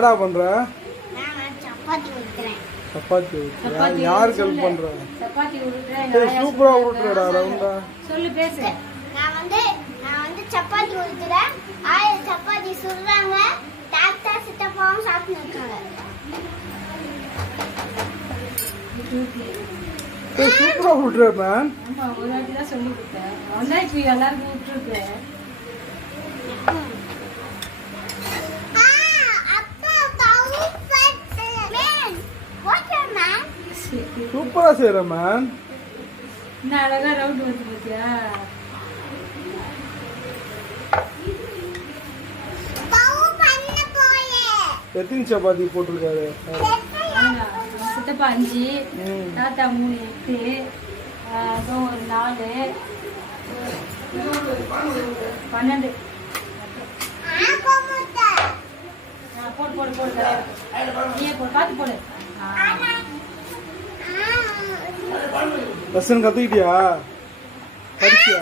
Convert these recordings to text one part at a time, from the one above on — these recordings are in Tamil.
என்னடா பண்ற? நான் சப்பாத்தி ஊத்துறேன். சப்பாத்தி ஊத்துறியா? யாருக்கு ஹெல்ப் பண்ற? சப்பாத்தி ஊத்துறேன். சூப்பரா ஊத்துறடா ரவுண்டா. சொல்லு பேசு. நான் வந்து சப்பாத்தி ஊத்துறேன். ஆயா சப்பாத்தி சுடுறாங்க. தாத்தா சித்தப்பாவும் சாப்பிட்டு இருக்காங்க. சூப்பரா ஊத்துற மேன். ஆமா ஒரு வாட்டி தான் சொல்லி கொடுத்தேன். அதான் இப்போ எல்லாருக்கும் விட்டுருக்கேன். சூப்பரா செய்யற மேன். என்ன அழகா ரவுண்ட் வந்து பாத்தியா? எத்தனை சப்பாத்தி போட்டிருக்காரு? சித்தப்பா 5, தாத்தா 3, 8, அப்புறம் ஒரு 4, 12. போடு போடு போடு. நீயே போடு, பார்த்து போடு. லெசன் கத்துக்கிட்டியா? படிச்சியா?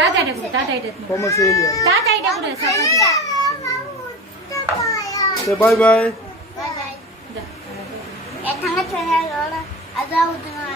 தாத்தா கிட்ட கொடு, தாத்தா கிட்ட. ஹோம்வொர்க் செய்யலையா? தாத்தா கிட்ட கொடு சப்பாத்தி. சரி பை பை. என் தங்கச்சி அதான் ஊத்துனா.